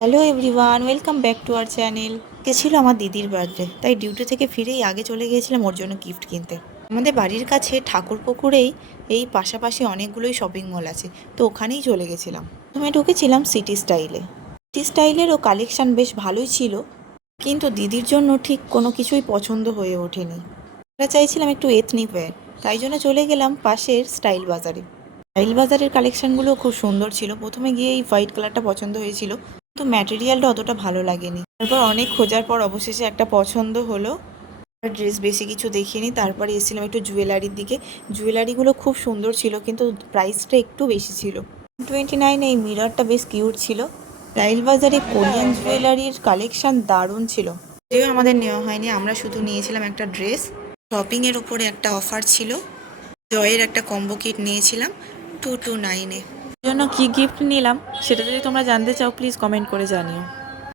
Hello everyone, welcome back to our channel. ছিল আমার দিদির বার্থডে, তাই ডিউটি থেকে ফিরেই আগে চলে গিয়েছিলাম ওর জন্য গিফট কিনতে। আমাদের বাড়ির কাছে ঠাকুরপুকুরেই এই পাশাপাশি অনেকগুলোই শপিং মল আছে, তো ওখানেই চলে গেছিলাম। প্রথমে ঢুকেছিলাম সিটি স্টাইলে। সিটি স্টাইলেরও কালেকশান বেশ ভালোই ছিল, কিন্তু দিদির জন্য ঠিক কোনো কিছুই পছন্দ হয়ে ওঠেনি। আমরা চাইছিলাম একটু এথনিক ওয়্যার, তাই জন্য চলে গেলাম পাশের স্টাইল বাজারে। স্টাইল বাজারের কালেকশানগুলো খুব সুন্দর ছিল। প্রথমে গিয়ে এই হোয়াইট কালারটা পছন্দ হয়েছিল, কিন্তু ম্যাটেরিয়ালটা অতটা ভালো লাগেনি। তারপর অনেক খোঁজার পর অবশেষে একটা পছন্দ হলো। ড্রেস বেশি কিছু দেখিনি, তারপরে এসেছিলাম একটু জুয়েলারির দিকে। জুয়েলারিগুলো খুব সুন্দর ছিল, কিন্তু প্রাইসটা একটু বেশি ছিল। 29 এই মিররটা বেশ কিউট ছিল। স্টাইল বাজারে কোরিয়ান জুয়েলারির কালেকশান দারুণ ছিল। যদিও আমাদের নেওয়া হয়নি, আমরা শুধু নিয়েছিলাম একটা ড্রেস। শপিংয়ের উপরে একটা অফার ছিল, জয়ের একটা কম্বো কিট নিয়েছিলাম 229-এ। জন্য কি গিফট নিলাম সেটা যদি তোমরা জানতে চাও প্লিজ কমেন্ট করে জানিও।